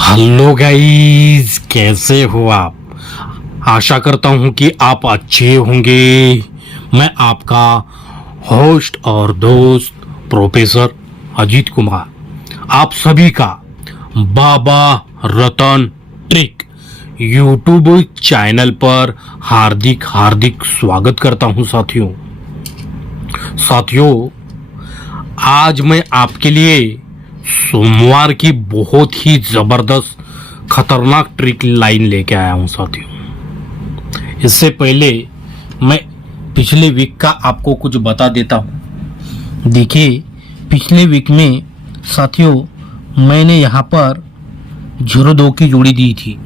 Hello guys, कैसे हो आप। आशा करता हूं कि आप अच्छे होंगे। मैं आपका होस्ट और दोस्त प्रोफेसर अजीत कुमार आप सभी का बाबा रतन ट्रिक यूट्यूब चैनल पर हार्दिक हार्दिक स्वागत करता हूं। साथियों, आज मैं आपके लिए सोमवार की बहुत ही जबरदस्त खतरनाक ट्रिक लाइन लेके आया हूं साथियों। इससे पहले मैं पिछले वीक का आपको कुछ बता देता हूं। देखिए, पिछले वीक में साथियों मैंने यहाँ पर 0-2 की जोड़ी दी थी,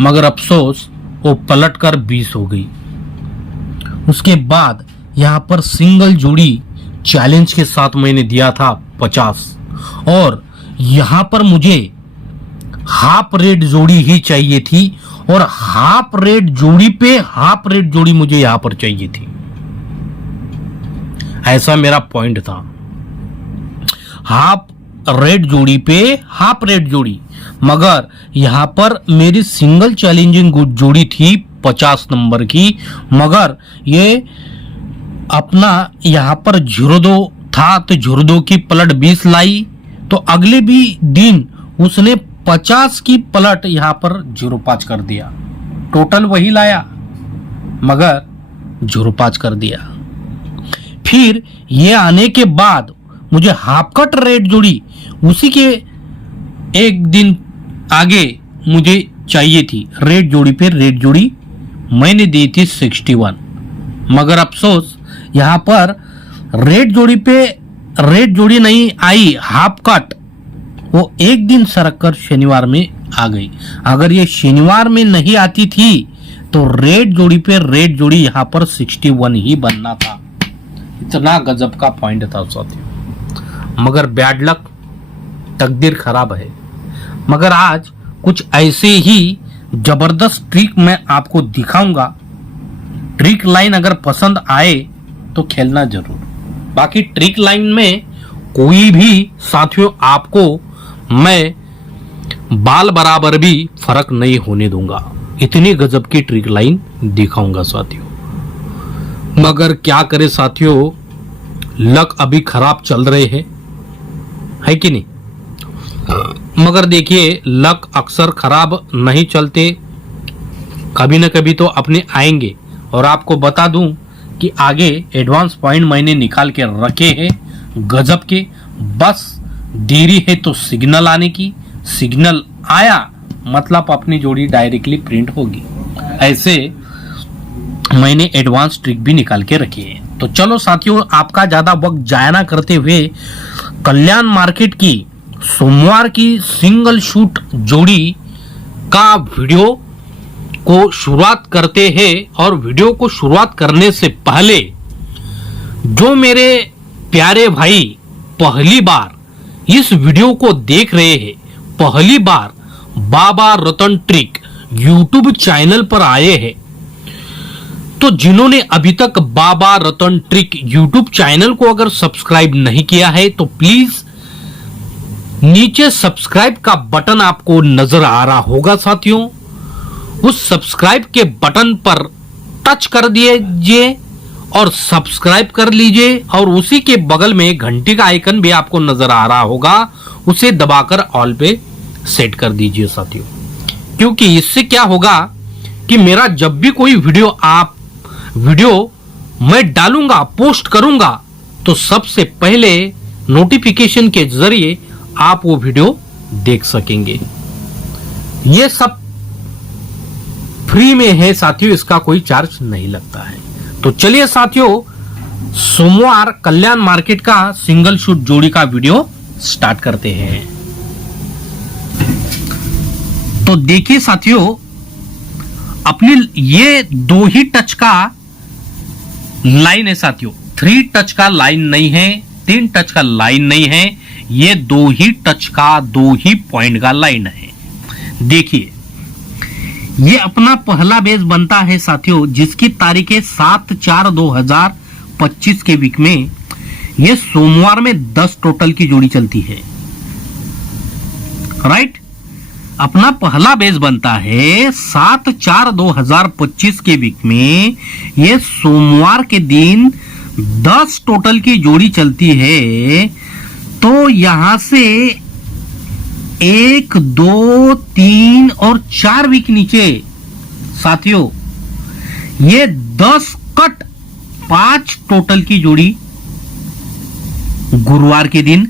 मगर अफसोस वो पलट कर 20 हो गई। उसके बाद यहाँ पर सिंगल जोड़ी चैलेंज के साथ मैंने दिया था 50, और यहां पर मुझे हाफ रेट जोड़ी ही चाहिए थी, और हाफ रेट जोड़ी पे हाफ रेट जोड़ी मुझे यहां पर चाहिए थी। ऐसा मेरा पॉइंट था। हाफ रेट जोड़ी पे हाफ रेट जोड़ी, मगर यहां पर मेरी सिंगल चैलेंजिंग जोड़ी थी 50 नंबर की, मगर ये अपना यहां पर 0-2 था तो 0-2 की पलट 20 लाई, तो अगले भी दिन उसने 50 की पलट यहां पर 0-5 कर दिया। टोटल वही लाया मगर 0-5 कर दिया। फिर ये आने के बाद मुझे हाफ कट रेट जोड़ी उसी के एक दिन आगे मुझे चाहिए थी। रेट जोड़ी पे रेट जोड़ी मैंने दी थी 61, मगर अफसोस यहां पर रेट जोड़ी पे रेट जोड़ी नहीं आई, हाफ कट वो एक दिन सरक कर शनिवार में आ गई। अगर ये शनिवार में नहीं आती थी तो रेट जोड़ी पे रेट जोड़ी यहां पर 61 ही बनना था। इतना गजब का पॉइंट था साथियों, मगर बैड लक, तकदीर खराब है। मगर आज कुछ ऐसे ही जबरदस्त ट्रिक मैं आपको दिखाऊंगा। ट्रिक लाइन अगर पसंद आए तो खेलना जरूर। बाकी ट्रिक लाइन में कोई भी साथियों आपको मैं बाल बराबर भी फर्क नहीं होने दूंगा। इतनी गजब की ट्रिक लाइन दिखाऊंगा साथियों। मगर क्या करे साथियों, लक अभी खराब चल रहे हैं, है कि नहीं। मगर देखिए, लक अक्सर खराब नहीं चलते, कभी न कभी तो अपने आएंगे। और आपको बता दूं कि आगे एडवांस पॉइंट मैंने निकाल के रखे हैं गजब के। बस देरी है तो सिग्नल आने की। सिग्नल आया मतलब अपनी जोड़ी डायरेक्टली प्रिंट होगी। ऐसे मैंने एडवांस ट्रिक भी निकाल के रखी है। तो चलो साथियों, आपका ज्यादा वक्त जाया ना करते हुए कल्याण मार्केट की सोमवार की सिंगल शूट जोड़ी का वीडियो को शुरुआत करते हैं। और वीडियो को शुरुआत करने से पहले जो मेरे प्यारे भाई पहली बार इस वीडियो को देख रहे हैं, पहली बार बाबा रतन ट्रिक यूट्यूब चैनल पर आए हैं, तो जिन्होंने अभी तक बाबा रतन ट्रिक यूट्यूब चैनल को अगर सब्सक्राइब नहीं किया है तो प्लीज नीचे सब्सक्राइब का बटन आपको नजर आ रहा होगा साथियों। उस सब्सक्राइब के बटन पर टच कर दीजिए और सब्सक्राइब कर लीजिए, और उसी के बगल में घंटी का आइकन भी आपको नजर आ रहा होगा, उसे दबाकर ऑल पे सेट कर दीजिए साथियों। क्योंकि इससे क्या होगा कि मेरा जब भी कोई वीडियो मैं डालूंगा, पोस्ट करूंगा, तो सबसे पहले नोटिफिकेशन के जरिए आप वो वीडियो देख सकेंगे। ये सब फ्री में है साथियों, इसका कोई चार्ज नहीं लगता है। तो चलिए साथियों, सोमवार कल्याण मार्केट का सिंगल शूट जोड़ी का वीडियो स्टार्ट करते हैं। तो देखिए साथियों, अपनी ये 2 ही टच का लाइन है साथियों, 3 टच का लाइन नहीं है, 3 टच का लाइन नहीं है, ये 2 ही टच का 2 ही पॉइंट का लाइन है। देखिए, ये अपना पहला बेस बनता है साथियों, जिसकी तारीख है 7/4/2025 के वीक में। ये सोमवार में 10 टोटल की जोड़ी चलती है, राइट। अपना पहला बेस बनता है 7/4/2025 के वीक में। ये सोमवार के दिन 10 टोटल की जोड़ी चलती है। तो यहां से 1, 2, 3 और 4 वीक नीचे साथियों ये 10 कट 5 टोटल की जोड़ी गुरुवार के दिन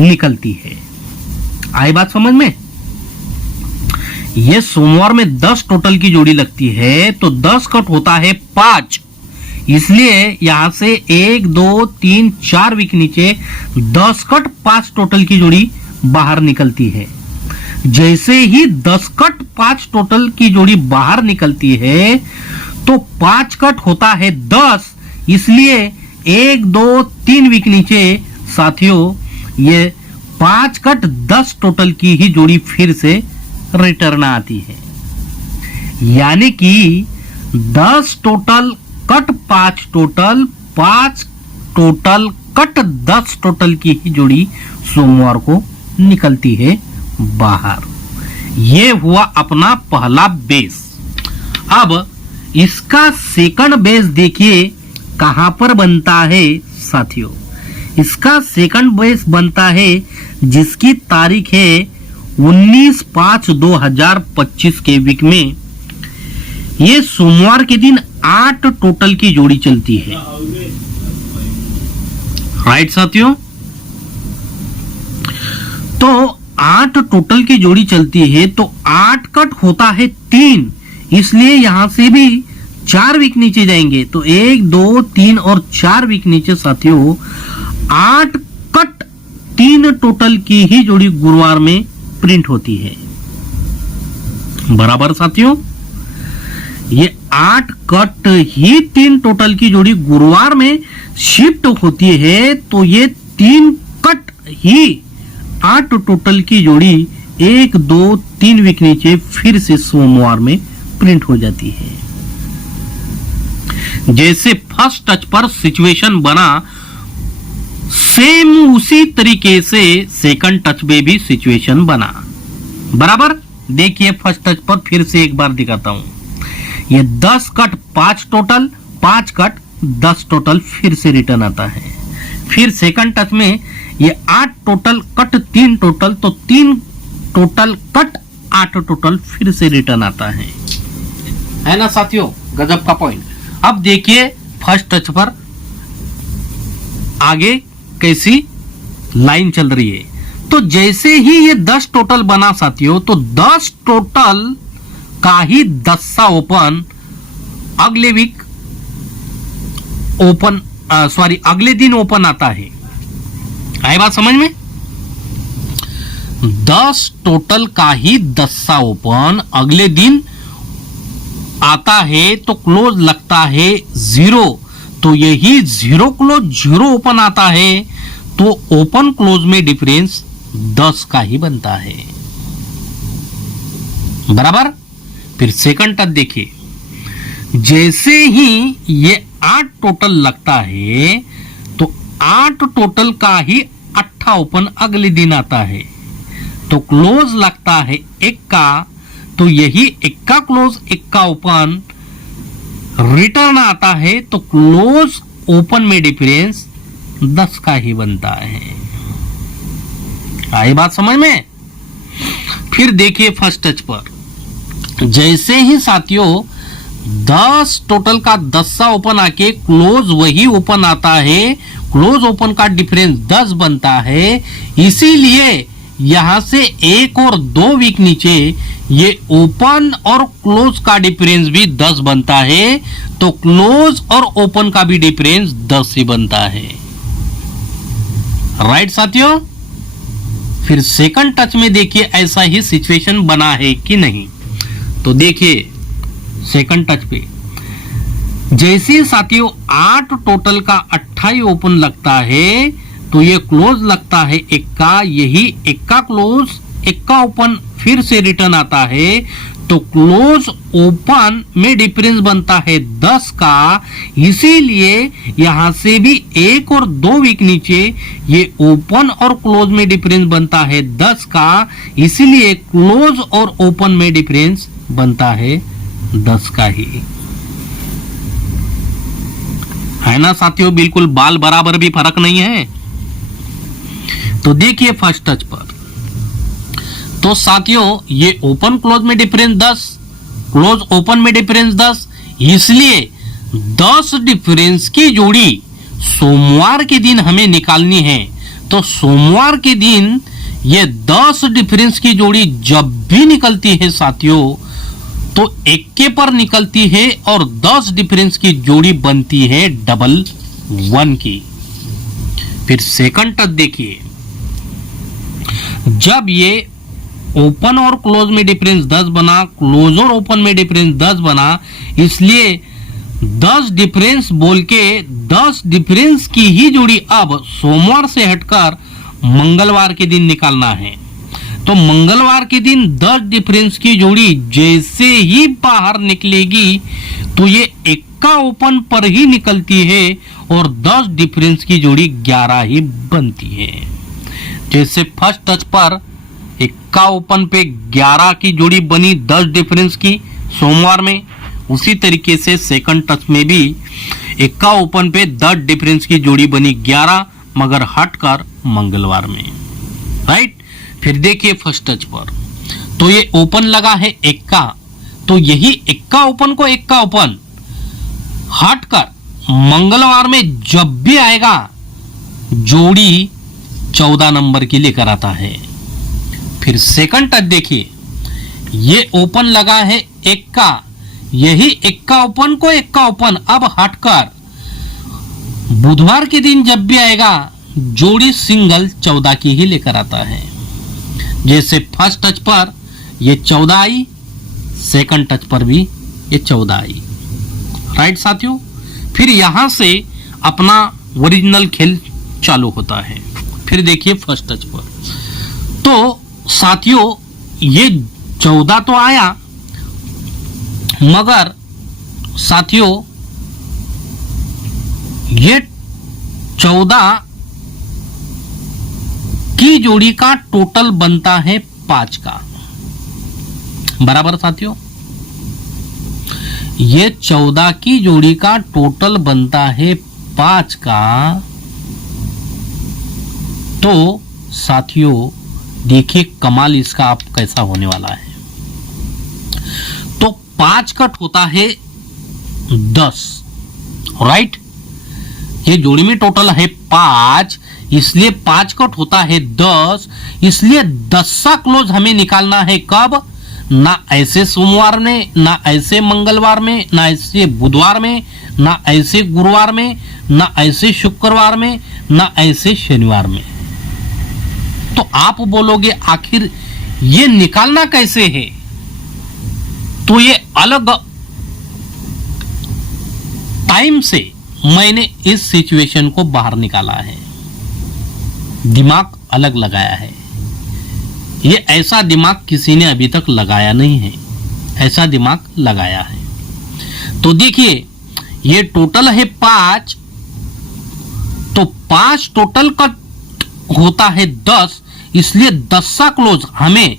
निकलती है। आई बात समझ में? ये सोमवार में 10 टोटल की जोड़ी लगती है तो 10 कट होता है 5, इसलिए यहां से 1, 2, 3, 4 वीक नीचे 10 कट 5 टोटल की जोड़ी बाहर निकलती है। जैसे ही 10 कट 5 टोटल की जोड़ी बाहर निकलती है तो 5 कट होता है 10, इसलिए 1, 2, 3 वीक नीचे साथियों ये 5 कट 10 टोटल की ही जोड़ी फिर से रिटर्न आती है। यानी कि 10 total cut 5 total 5 total cut 10 total की ही जोड़ी सोमवार को निकलती है बाहर। ये हुआ अपना पहला बेस। अब इसका सेकंड बेस देखिए कहां पर बनता है साथियों। इसका सेकंड बेस बनता है जिसकी तारीख है 19/5/2025 के वीक में। ये सोमवार के दिन 8 टोटल की जोड़ी चलती है। राइट साथियों, तो 8 टोटल की जोड़ी चलती है तो 8 कट होता है 3, इसलिए यहां से भी 4 वीक नीचे जाएंगे तो 1, 2, 3 और 4 वीक नीचे साथियों 8 कट 3 टोटल की ही जोड़ी गुरुवार में प्रिंट होती है। बराबर साथियों, ये 8 कट ही 3 टोटल की जोड़ी गुरुवार में शिफ्ट होती है तो ये 3 कट ही 8 टोटल की जोड़ी 1, 2, 3 वीक नीचे फिर से सोमवार में प्रिंट हो जाती है। जैसे फर्स्ट टच पर सिचुएशन बना सेम उसी तरीके से सेकंड टच में भी सिचुएशन बना। बराबर, देखिए फर्स्ट टच पर फिर से एक बार दिखाता हूं। ये 10 कट 5 टोटल 5 कट 10 टोटल फिर से रिटर्न आता है। फिर सेकंड टच में ये 8 टोटल कट 3 टोटल तो 3 टोटल कट 8 टोटल फिर से रिटर्न आता है ना साथियों? गजब का पॉइंट। अब देखिए फर्स्ट टच पर आगे कैसी लाइन चल रही है। तो जैसे ही ये 10 टोटल बना साथियों तो 10 टोटल का ही 10सा ओपन अगले वीक ओपन अगले दिन ओपन आता है। आई बात समझ में? 10 टोटल का ही 10सा ओपन अगले दिन आता है तो क्लोज लगता है 0, तो यही 0 क्लोज 0 ओपन आता है तो ओपन क्लोज में डिफरेंस 10 का ही बनता है। बराबर। फिर सेकंड टच देखिए, जैसे ही ये 8 टोटल लगता है तो 8 टोटल का ही 8 ओपन अगले दिन आता है तो क्लोज लगता है 1 का, तो यही 1 का क्लोज 1 का ओपन रिटर्न आता है तो क्लोज ओपन में डिफरेंस 10 का ही बनता है। आई बात समझ में? फिर देखिए फर्स्ट टच पर जैसे ही साथियों 10 टोटल का 10सा ओपन आके क्लोज वही ओपन आता है, क्लोज ओपन का डिफरेंस 10 बनता है, इसीलिए यहां से 1 और 2 वीक नीचे ये ओपन और क्लोज का डिफरेंस भी 10 बनता है तो क्लोज और ओपन का भी डिफरेंस 10 ही बनता है। राइट साथियों। फिर सेकंड टच में देखिए ऐसा ही सिचुएशन बना है कि नहीं। तो देखिए सेकंड टच पे जैसे साथियों 8 टोटल का 28 ओपन लगता है तो ये क्लोज लगता है 1 का, यही 1 का क्लोज 1 का ओपन फिर से रिटर्न आता है तो क्लोज ओपन में डिफरेंस बनता है 10 का, इसीलिए यहां से भी 1 और 2 वीक नीचे ये ओपन और क्लोज में डिफरेंस बनता है 10 का, इसीलिए क्लोज और ओपन में डिफरेंस बनता है 10 का ही। है ना साथियों, बिल्कुल बाल बराबर भी फर्क नहीं है। तो देखिए फर्स्ट टच पर, तो साथियों ये ओपन क्लोज में डिफरेंस 10, क्लोज ओपन में डिफरेंस 10, इसलिए 10 डिफरेंस की जोड़ी सोमवार के दिन हमें निकालनी है। तो सोमवार के दिन ये 10 डिफरेंस की जोड़ी जब भी निकलती है साथियों, तो इक्के पर निकलती है और 10 डिफरेंस की जोड़ी बनती है 11 की। फिर सेकंड टच देखिए, जब ये ओपन और क्लोज में डिफरेंस 10 बना, क्लोज और ओपन में डिफरेंस 10 बना, इसलिए 10 डिफरेंस बोल के 10 डिफरेंस की ही जोड़ी अब सोमवार से हटकर मंगलवार के दिन निकालना है। तो मंगलवार के दिन 10 डिफरेंस की जोड़ी जैसे ही बाहर निकलेगी तो ये इक्का ओपन पर ही निकलती है और 10 डिफरेंस की जोड़ी 11 ही बनती है। जैसे फर्स्ट टच पर इक्का ओपन पे 11 की जोड़ी बनी 10 डिफरेंस की सोमवार में, उसी तरीके से सेकंड टच में भी इक्का ओपन पे 10 डिफरेंस की जोड़ी बनी 11 मगर हटकर मंगलवार में। राइट, फिर देखिए फर्स्ट टच पर, तो ये ओपन लगा है इक्का, तो यही इक्का ओपन को इक्का ओपन हटकर मंगलवार में जब भी आएगा जोड़ी 14 नंबर की लेकर आता है। फिर सेकंड टच देखिए, ये ओपन लगा है इक्का, यही इक्का ओपन को इक्का ओपन अब हटकर बुधवार के दिन जब भी आएगा जोड़ी सिंगल 14 की ही लेकर आता है। जैसे फर्स्ट टच पर ये 14 आई, सेकंड टच पर भी ये 14 आई। राइट साथियों, फिर यहां से अपना ओरिजिनल खेल चालू होता है। फिर देखिए फर्स्ट टच पर, तो साथियों ये 14 तो आया, मगर साथियों ये 14 की जोड़ी का टोटल बनता है 5 का। बराबर साथियों, ये 14 की जोड़ी का टोटल बनता है 5 का। तो साथियों देखिए कमाल इसका आप कैसा होने वाला है। तो 5 कट होता है 10, राइट, ये जोड़ी में टोटल है 5, इसलिए 5 कट होता है 10, इसलिए 10 क्लोज हमें निकालना है कब, ना ऐसे सोमवार में, ना ऐसे मंगलवार में, ना ऐसे बुधवार में, ना ऐसे गुरुवार में, ना ऐसे शुक्रवार में, ना ऐसे शनिवार में। तो आप बोलोगे आखिर ये निकालना कैसे है, तो ये अलग टाइम से मैंने इस सिचुएशन को बाहर निकाला है, दिमाग अलग लगाया है। ये ऐसा दिमाग किसी ने अभी तक लगाया नहीं है, ऐसा दिमाग लगाया है। तो देखिए ये टोटल है 5, तो 5 टोटल का होता है 10, इसलिए 10 क्लोज हमें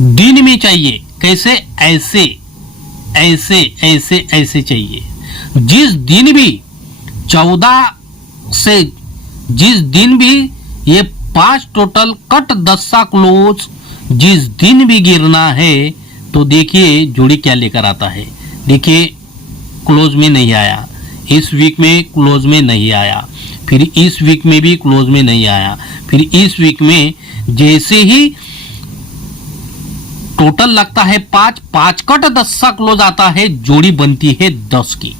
दिन में चाहिए। कैसे, ऐसे ऐसे ऐसे ऐसे चाहिए। जिस दिन भी 14 से जिस दिन भी ये 5 टोटल कट 10 क्लोज जिस दिन भी गिरना है, तो देखिए जोड़ी क्या लेकर आता है। देखिए क्लोज में नहीं आया, इस वीक में क्लोज में नहीं आया, फिर इस वीक में भी क्लोज में नहीं आया, फिर इस वीक में जैसे ही टोटल लगता है 5 कट 10 क्लोज आता है, जोड़ी बनती है 10 की।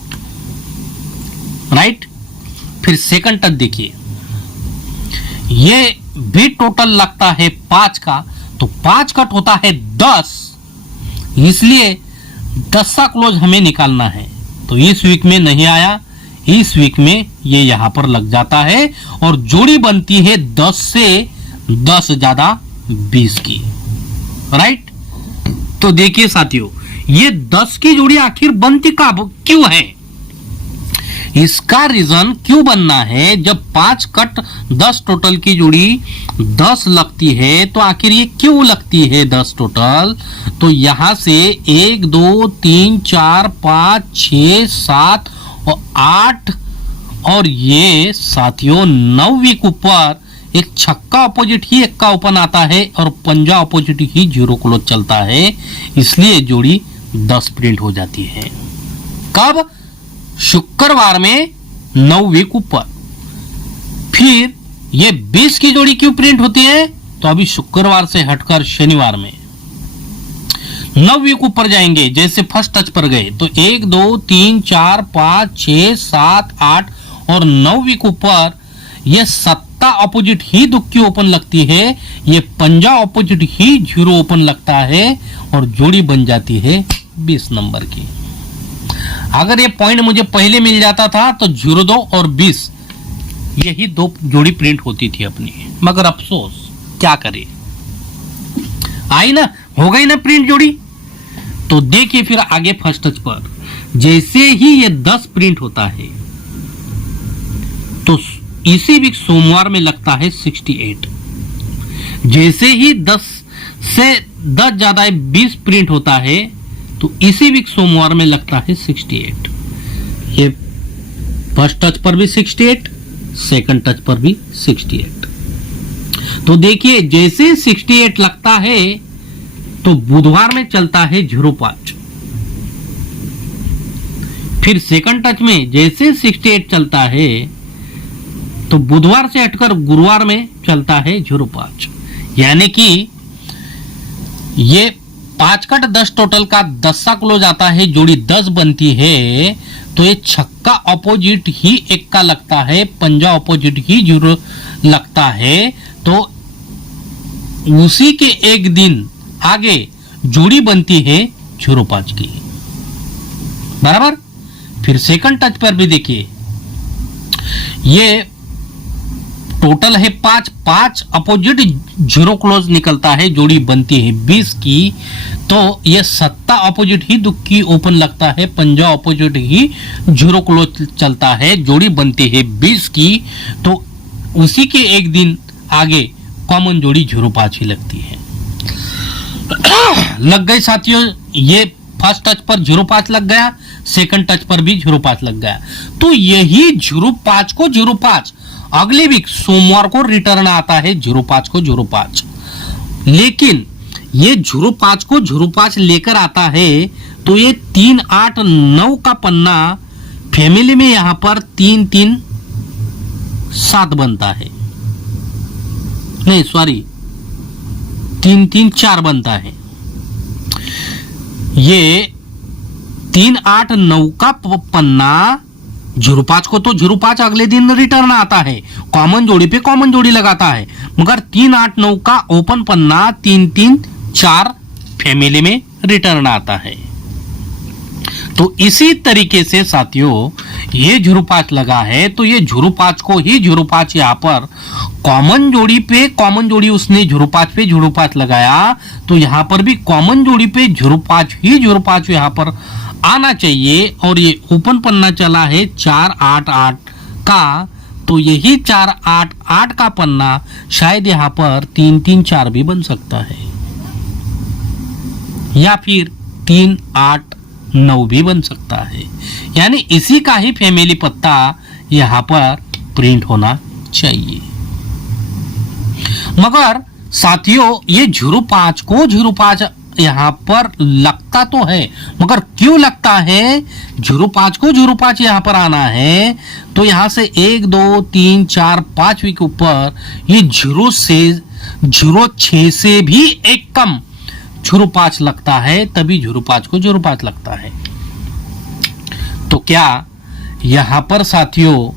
राइट, फिर सेकंड टच देखिए, ये भी टोटल लगता है 5 का, तो 5 कट होता है 10, इसलिए 10 क्लोज हमें निकालना है। तो इस वीक में नहीं आया, इस वीक में ये यहां पर लग जाता है और जोड़ी बनती है 10 से 10 ज्यादा 20 की। राइट, तो देखिए साथियों, ये 10 की जोड़ी आखिर बनती कब क्यों है? इसका रीजन क्यों बनना है, जब 5 कट 10 टोटल की जोड़ी 10 लगती है तो आखिर ये क्यों लगती है 10 टोटल? तो यहां से 1 2 3 4 5 6 7 और 8 और ये साथियों 9 वीक ऊपर एक छक्का अपोजिट ही एक का ओपन आता है और पंजा अपोजिट ही जीरो क्लोज चलता है, इसलिए जोड़ी 10 प्रिंट हो जाती है। कब? शुक्रवार में 9 वीक ऊपर। फिर ये 20 की जोड़ी क्यों प्रिंट होती है? तो अभी शुक्रवार से हटकर शनिवार में 9 वीक ऊपर जाएंगे, जैसे फर्स्ट टच पर गए तो 1 2 3 4 5 6 7 8 और 9 वीक ऊपर ये सत्ता अपोजिट ही दुक्की ओपन लगती है, ये पंजा अपोजिट ही जीरो ओपन लगता है और जोड़ी बन जाती है 20 नंबर की। अगर ये पॉइंट मुझे पहले मिल जाता था तो 02 और 20 यही 2 जोड़ी प्रिंट होती थी अपनी, मगर अफसोस क्या करे, आई ना, हो गई ना प्रिंट जोड़ी। तो देखिए फिर आगे फर्स्ट टच पर जैसे ही ये 10 प्रिंट होता है तो इसी वीक सोमवार में लगता है 68। जैसे ही 10 से 10 ज्यादा 20 प्रिंट होता है तो इसी वीक सोमवार में लगता है 68। ये फर्स्ट टच पर भी 68, सेकंड टच पर भी 68। तो देखिए जैसे 68 लगता है तो बुधवार में चलता है 05। फिर सेकंड टच में जैसे 68 चलता है तो बुधवार से हटकर गुरुवार में चलता है 05। यानी कि ये 5 कट 10 टोटल का 10 क्लोज आता है, जोड़ी 10 बनती है, तो ये छक्का अपोजिट ही एक का लगता है, पंजा अपोजिट ही जीरो लगता है, तो उसी के एक दिन आगे जोड़ी बनती है 05 की, बराबर। फिर सेकंड टच पर भी देखिए ये टोटल है 5 अपोजिट जीरो क्लोज निकलता है, जोड़ी बनती है 20 की, तो ये सत्ता अपोजिट ही दुक्की ओपन लगता है, पंजा अपोजिट ही जीरो क्लोज चलता है, जोड़ी बनती है 20 की, तो उसी के एक दिन आगे कॉमन जोड़ी 05 ही लगती है। लग गए साथियों, ये फर्स्ट टच पर 05 लग गया, सेकंड टच पर भी 05 लग गया, तो यही 05 को 05 अगले वीक सोमवार को रिटर्न आता है 05 को 05। लेकिन ये 05 को 05 लेकर आता है तो ये 3 8 9 का पन्ना फैमिली में यहां पर 3 3 7 बनता है, नहीं सॉरी 3 3 4 बनता है। ये 3 8 9 का पन्ना 05 को तो 05 अगले दिन रिटर्न आता है, कॉमन जोड़ी पे कॉमन जोड़ी लगाता है, मगर 3 8 9 का ओपन पन्ना 3 3 4 फैमिली में रिटर्न आता है। तो इसी तरीके से साथियों ये 05 लगा है, तो ये 05 को ही 05 यहां पर कॉमन जोड़ी पे कॉमन जोड़ी उसने 05 पे 05 लगाया, तो यहां पर भी कॉमन जोड़ी पे 05 ही 05 यहां पर आना चाहिए, और ये ओपन पन्ना चला है 4 8 8 का, तो यही 4 8 8 का पन्ना शायद यहां पर 3 3 4 भी बन सकता है, या फिर 3 8 9 भी बन सकता है। यानी इसी का ही फैमिली पत्ता यहां पर प्रिंट होना चाहिए। मगर साथियों ये 05 को 05 यहां पर लगता तो है, मगर क्यों लगता है? 05 को 05 यहां पर आना है, तो यहां से 1 2 3 4 5 वीक ऊपर ये 06 से भी एक कम 05 लगता है, तभी 05 को 05 लगता है। तो क्या यहां पर साथियों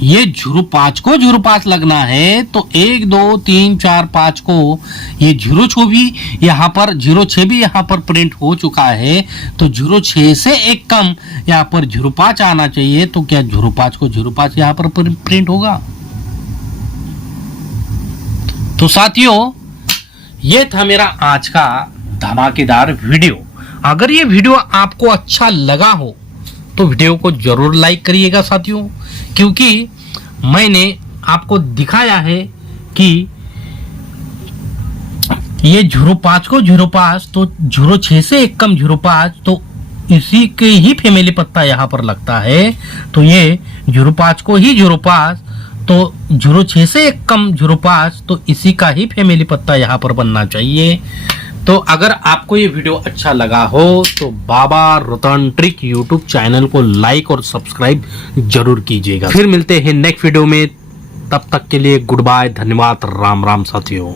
ये 05 को 05 लगना है, तो 1 2 3 4 5 को ये 06 भी यहां पर 06 भी यहां पर प्रिंट हो चुका है, तो 06 से एक कम यहां पर 05 आना चाहिए, तो क्या 05 को 05 यहां पर प्रिंट होगा? तो साथियों ये था मेरा आज का धमाकेदार वीडियो। अगर ये वीडियो आपको अच्छा लगा हो तो वीडियो को जरूर लाइक करिएगा साथियों, क्योंकि मैंने आपको दिखाया है कि ये 05 को 05 तो 06 से एक कम 05 तो इसी के ही फैमिली पत्ता यहाँ पर लगता है। तो ये 05 को ही 05 तो 06 से एक कम 05 तो इसी का ही फैमिली पत्ता यहाँ पर बनना चाहिए। तो अगर आपको ये वीडियो अच्छा लगा हो तो बाबा रतन ट्रिक यूट्यूब चैनल को लाइक और सब्सक्राइब जरूर कीजिएगा। फिर मिलते हैं नेक्स्ट वीडियो में, तब तक के लिए गुड बाय, धन्यवाद, राम राम साथियों।